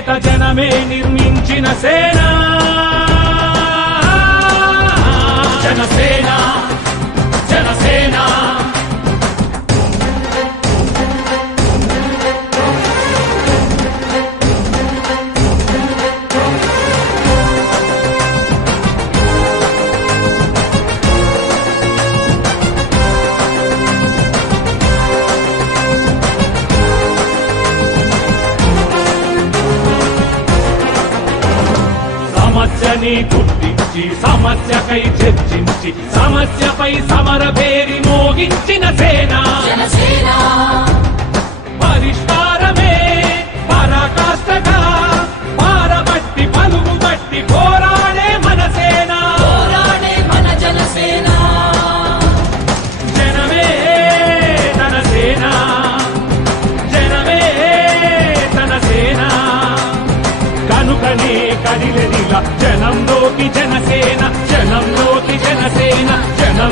చేత జనమే నిర్మించిన సేనా. జనసేనా. సమస్యని గుర్తించి సమస్యకై చర్చించి సమస్యపై సమర పేరి మోగించిన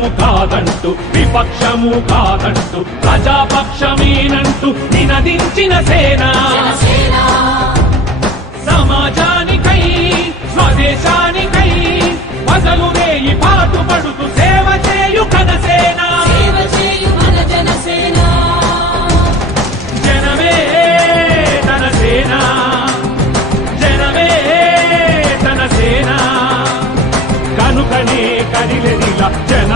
కాదంటూ విపక్షము కాదంటూ ప్రజాపక్షమేనంటూ నినదించిన సేన. సమాజానికై స్వదేశానికై పదలు వేయి పాటుపడుతూ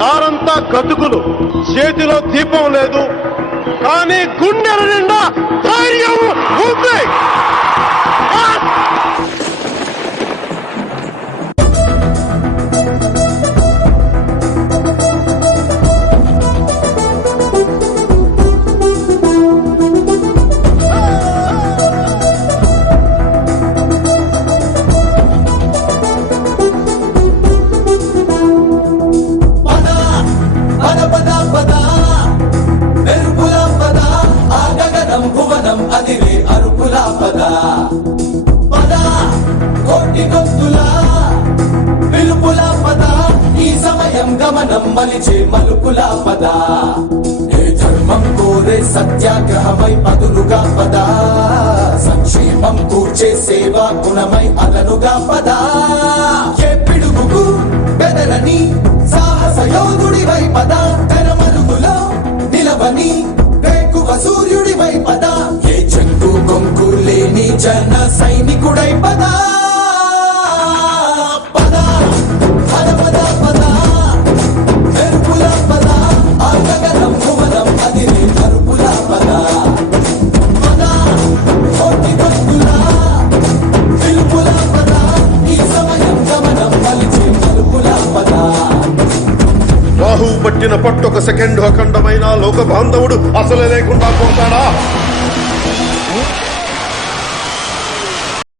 దారంతా గతుకులు చేతిలో దీపం లేదు. కానీ గుండెల నిండా ధైర్యం ఉంది. మలిచే మలుపుల పద. ఏ ధర్మం కోరే సత్యాగ్రహమై పదులుగా పద. సంక్షేమం కూర్చే సేవా గుణమై అదనుగా పద. ఏ పిడుగుకు పెదలని సాహస యోధుడివై పద. తెరమరుగులో నిలవని వేకువ సూర్యుడివై పద. ఏ చెంగు కొంకు లేని జన సైనికుడై పదా. పట్టిన పట్టొక సెకండ్ అఖండమైన లోక బాంధవుడు అసలే లేకుండా పోతాడా?